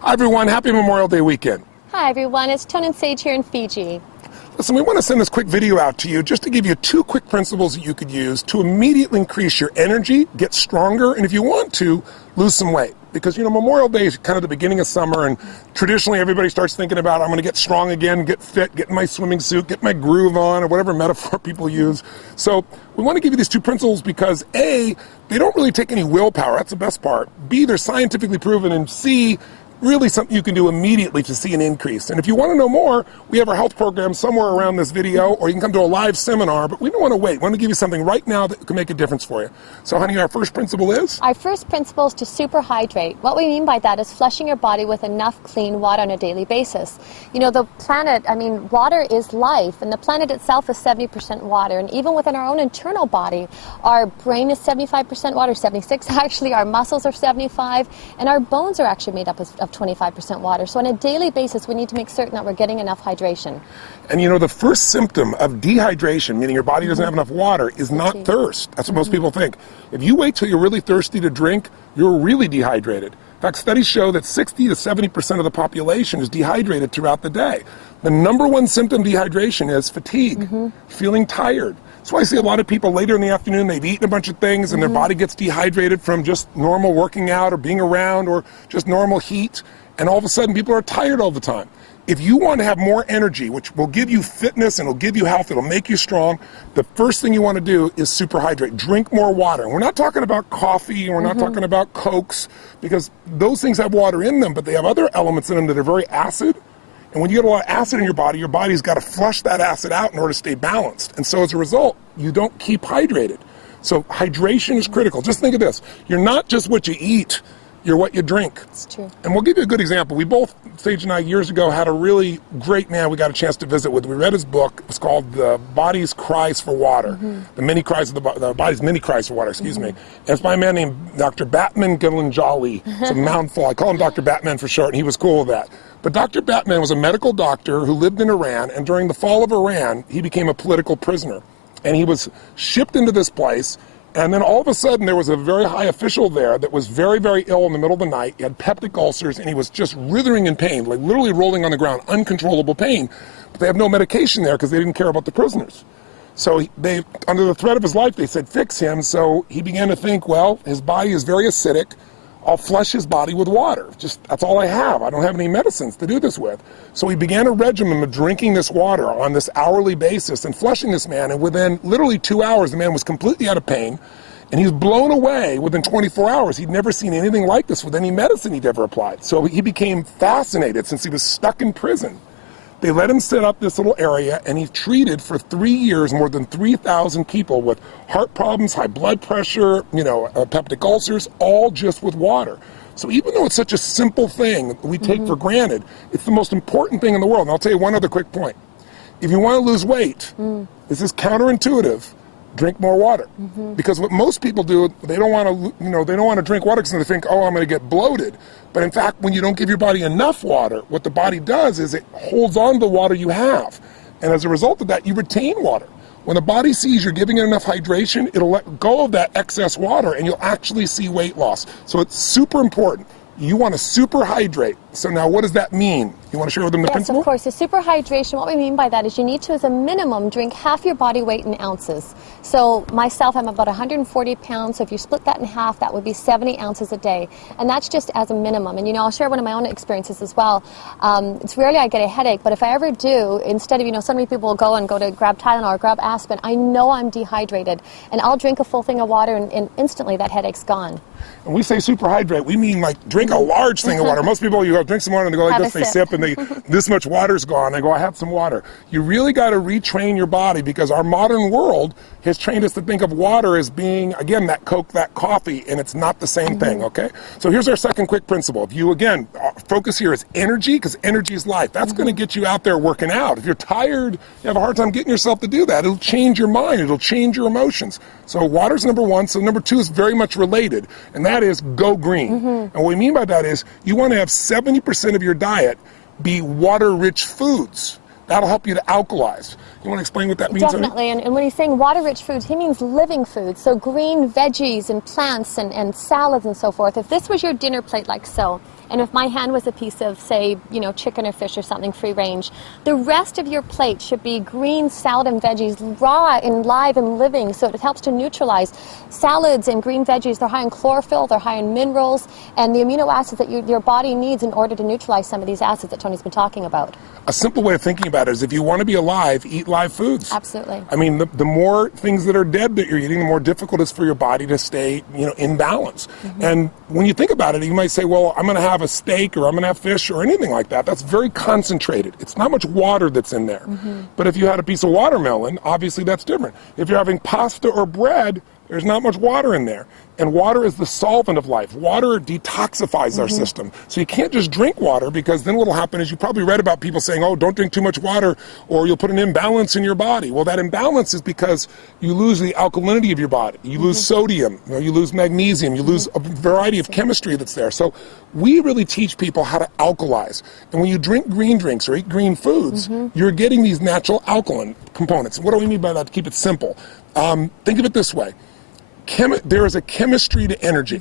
Hi everyone, happy Memorial Day weekend. Hi everyone, it's Tone and Sage here in Fiji. Listen, we want to send this quick video out to you just to give you 2 quick principles that you could use to immediately increase your energy, get stronger, and if you want to, lose some weight. Because, Memorial Day is kind of the beginning of summer, and traditionally everybody starts thinking about, I'm going to get strong again, get fit, get in my swimming suit, get my groove on, or whatever metaphor people use. So we want to give you these 2 principles because A, they don't really take any willpower, that's the best part. B, they're scientifically proven, and C, really something you can do immediately to see an increase. And if you want to know more, we have our health program somewhere around this video, or you can come to a live seminar, but we don't want to wait. We want to give you something right now that can make a difference for you. So honey, our first principle is? Our first principle is to super hydrate. What we mean by that is flushing your body with enough clean water on a daily basis. The planet, water is life, and the planet itself is 70% water, and even within our own internal body, our brain is 75% water, 76 actually, our muscles are 75, and our bones are actually made up of 25% water. So on a daily basis, we need to make certain that we're getting enough hydration. And the first symptom of dehydration, meaning your body doesn't have enough water, is not thirst. That's what most people think. If you wait till you're really thirsty to drink, you're really dehydrated. In fact, studies show that 60 to 70% of the population is dehydrated throughout the day. The number one symptom of dehydration is fatigue, feeling tired. That's why I see a lot of people later in the afternoon, they've eaten a bunch of things and their body gets dehydrated from just normal working out or being around or just normal heat. And all of a sudden people are tired all the time. If you want to have more energy, which will give you fitness and it'll give you health, it'll make you strong, the first thing you want to do is super hydrate. Drink more water. And we're not talking about coffee and we're not talking about Cokes, because those things have water in them, but they have other elements in them that are very acid. And when you get a lot of acid in your body's got to flush that acid out in order to stay balanced. And so as a result, you don't keep hydrated. So hydration is critical. Just think of this. You're not just what you eat, you're what you drink. It's true. And we'll give you a good example. We both, Sage and I, years ago, had a really great man we got a chance to visit with. We read his book. It's called The Body's Cries for Water. The Body's Many Cries for Water, excuse me. And it's by a man named Dr. Batman Gilanjali. It's a mouthful. I call him Dr. Batman for short, and he was cool with that. But Dr. Batman was a medical doctor who lived in Iran, and during the fall of Iran, he became a political prisoner. And he was shipped into this place, and then all of a sudden there was a very high official there that was very, very ill in the middle of the night. He had peptic ulcers, and he was just writhing in pain, like literally rolling on the ground, uncontrollable pain. But they have no medication there because they didn't care about the prisoners. So they, under the threat of his life, they said, fix him. So he began to think, well, his body is very acidic. I'll flush his body with water. That's all I have. I don't have any medicines to do this with. So he began a regimen of drinking this water on this hourly basis and flushing this man. And within literally 2 hours, the man was completely out of pain. And he was blown away within 24 hours. He'd never seen anything like this with any medicine he'd ever applied. So he became fascinated since he was stuck in prison. They let him set up this little area, and he treated for 3 years more than 3,000 people with heart problems, high blood pressure, peptic ulcers, all just with water. So even though it's such a simple thing that we take for granted, it's the most important thing in the world. And I'll tell you one other quick point. If you want to lose weight, this is counterintuitive. Drink more water, because what most people do, they don't want to, they don't want to drink water because they think, oh, I'm going to get bloated. But in fact, when you don't give your body enough water, what the body does is it holds on to the water you have, and as a result of that, you retain water. When the body sees you're giving it enough hydration, it'll let go of that excess water, and you'll actually see weight loss. So it's super important. You want to super hydrate. So now what does that mean? You want to share with them the principle? Yes, of course. The super hydration, what we mean by that is you need to, as a minimum, drink half your body weight in ounces. So myself, I'm about 140 pounds. So if you split that in half, that would be 70 ounces a day. And that's just as a minimum. And, I'll share one of my own experiences as well. It's rarely I get a headache, but if I ever do, instead of, so many people will go to grab Tylenol or grab aspirin, I know I'm dehydrated. And I'll drink a full thing of water and instantly that headache's gone. When we say super hydrate, we mean like drink a large thing of water. Most people, you go drink some water and they go like this, they sip and this much water's gone. They go, I have some water. You really got to retrain your body because our modern world has trained us to think of water as being, again, that Coke, that coffee, and it's not the same thing, okay? So here's our second quick principle. If you, again, focus here is energy, because energy is life. That's going to get you out there working out. If you're tired, you have a hard time getting yourself to do that. It'll change your mind. It'll change your emotions. So water's number one. So number two is very much related, and that is go green. And what we mean by that is you want to have 70% of your diet be water-rich foods. That'll help you to alkalize. You want to explain what that means? Definitely, and when he's saying water-rich foods, he means living foods, so green veggies and plants and salads and so forth. If this was your dinner plate like so, and if my hand was a piece of, say, chicken or fish or something free range, the rest of your plate should be green salad and veggies, raw and live and living, so it helps to neutralize. Salads and green veggies, they're high in chlorophyll, they're high in minerals, and the amino acids that your body needs in order to neutralize some of these acids that Tony's been talking about. A simple way of thinking about it is if you want to be alive, eat live foods. Absolutely. I mean, the more things that are dead that you're eating, the more difficult it is for your body to stay, in balance. And when you think about it, you might say, well, I'm going to have a steak or I'm going to have fish or anything like that. That's very concentrated. It's not much water that's in there. But if you had a piece of watermelon, obviously that's different. If you're having pasta or bread, there's not much water in there. And water is the solvent of life. Water detoxifies our system. So you can't just drink water, because then what will happen is you probably read about people saying, oh, don't drink too much water or you'll put an imbalance in your body. Well, that imbalance is because you lose the alkalinity of your body. You lose sodium, you lose magnesium, you lose a variety of chemistry that's there. So we really teach people how to alkalize. And when you drink green drinks or eat green foods, you're getting these natural alkaline components. What do we mean by that, to keep it simple? Think of it this way. There is a chemistry to energy.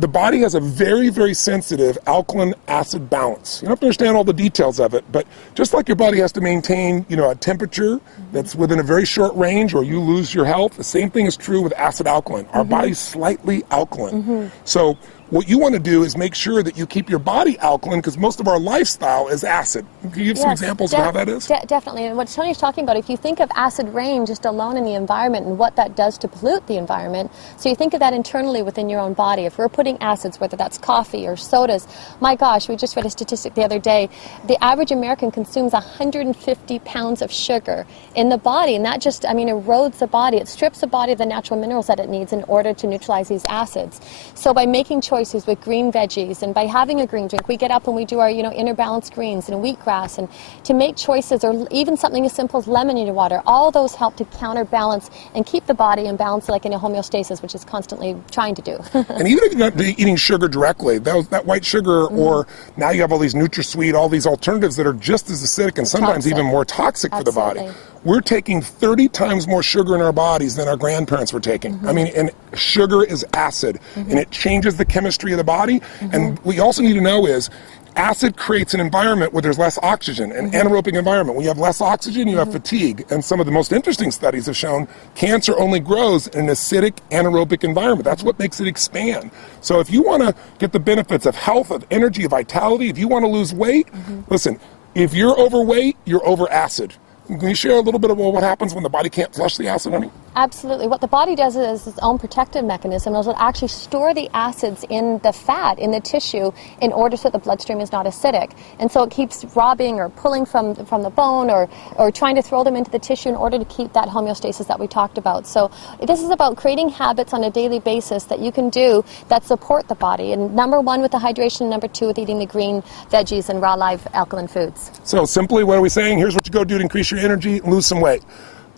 The body has a very, very sensitive alkaline acid balance. You don't have to understand all the details of it, but just like your body has to maintain, a temperature that's within a very short range or you lose your health, the same thing is true with acid alkaline. Our body's slightly alkaline. So what you want to do is make sure that you keep your body alkaline, because most of our lifestyle is acid. Can you give some examples of how that is? Definitely. And what Tony's talking about, if you think of acid rain just alone in the environment and what that does to pollute the environment, so you think of that internally within your own body. If we're putting acids, whether that's coffee or sodas, my gosh, we just read a statistic the other day, the average American consumes 150 pounds of sugar in the body, and that just, erodes the body. It strips the body of the natural minerals that it needs in order to neutralize these acids. So by making choices with green veggies and by having a green drink, we get up and we do our inner balance greens and wheatgrass, and to make choices, or even something as simple as lemon in your water, all those help to counterbalance and keep the body in balance, like in a homeostasis, which is constantly trying to do. And even if you're not eating sugar directly, that white sugar, or now you have all these NutraSweet, all these alternatives that are just as acidic and sometimes even more toxic for the body. We're taking 30 times more sugar in our bodies than our grandparents were taking. And sugar is acid, and it changes the chemistry of the body. And what you also need to know is acid creates an environment where there's less oxygen, an anaerobic environment. When you have less oxygen, you have fatigue. And some of the most interesting studies have shown cancer only grows in an acidic anaerobic environment. That's what makes it expand. So if you want to get the benefits of health, of energy, of vitality, if you want to lose weight, listen, if you're overweight, you're over acid. Can you share a little bit about what happens when the body can't flush the acid, honey? Absolutely. What the body does is its own protective mechanism. It will actually store the acids in the fat, in the tissue, in order so the bloodstream is not acidic. And so it keeps robbing or pulling from the bone, or trying to throw them into the tissue in order to keep that homeostasis that we talked about. So this is about creating habits on a daily basis that you can do that support the body. And number one with the hydration, number two with eating the green veggies and raw live alkaline foods. So simply, what are we saying? Here's what you go do to increase your energy and lose some weight.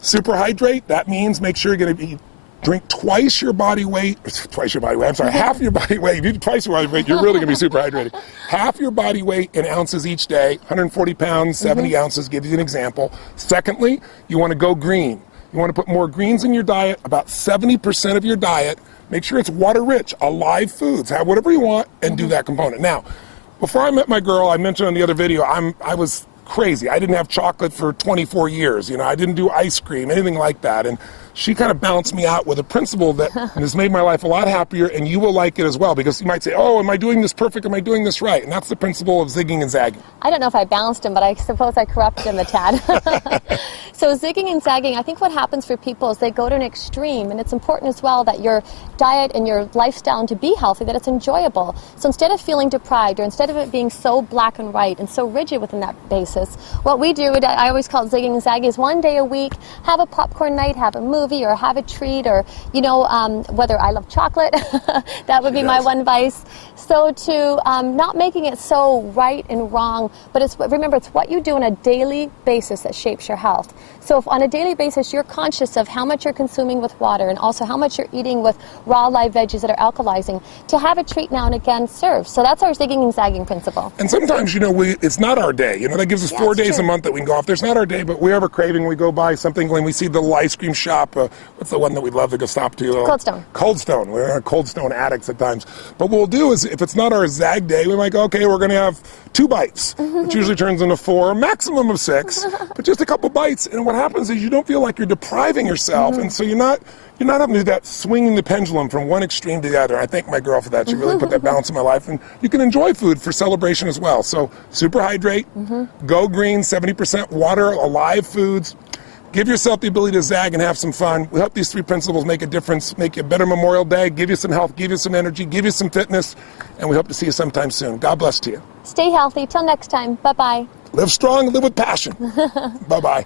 Super hydrate, that means make sure you're going to drink half your body weight. If you do twice your body weight, you're really going to be super hydrated. Half your body weight in ounces each day, 140 pounds, 70 ounces, give you an example. Secondly, you want to go green. You want to put more greens in your diet, about 70% of your diet. Make sure it's water rich, alive foods. Have whatever you want and do that component. Now, before I met my girl, I mentioned on the other video, I was crazy. I didn't have chocolate for 24 years. I didn't do ice cream, anything like that. And she kind of balanced me out with a principle that has made my life a lot happier, and you will like it as well, because you might say, oh, am I doing this perfect? Am I doing this right? And that's the principle of zigging and zagging. I don't know if I balanced him, but I suppose I corrupted him a tad. So zigging and zagging, I think what happens for people is they go to an extreme, and it's important as well that your diet and your lifestyle, and to be healthy, that it's enjoyable. So instead of feeling deprived, or instead of it being so black and white and so rigid within that basis, what we do, I always call it zigging and zagging, is one day a week, have a popcorn night, have a movie, movie or have a treat, or, you know, whether I love chocolate, that would be my one vice. So to not making it so right and wrong, but remember, it's what you do on a daily basis that shapes your health. So if on a daily basis you're conscious of how much you're consuming with water and also how much you're eating with raw live veggies that are alkalizing, to have a treat now and again serves. So that's our zigging and zagging principle. And sometimes, you know, it's not our day. You know, that gives us 4 days a month that we can go off. There's not our day, but we have a craving. We go buy something when we see the little ice cream shop. What's the one that we'd love to go stop to? Cold Stone. Cold Stone. We're Cold Stone addicts at times. But what we'll do is, if it's not our zag day, we might go, okay, we're going to have 2 bites, which usually turns into 4, maximum of 6, but just a couple bites. And what happens is you don't feel like you're depriving yourself, and so you're not having to do that swinging the pendulum from one extreme to the other. I thank my girl for that. She really put that balance in my life. And you can enjoy food for celebration as well. So super hydrate, go green, 70% water, alive foods. Give yourself the ability to zag and have some fun. We hope these 3 principles make a difference, make you a better Memorial Day, give you some health, give you some energy, give you some fitness, and we hope to see you sometime soon. God bless to you. Stay healthy. Till next time. Bye-bye. Live strong and live with passion. Bye-bye.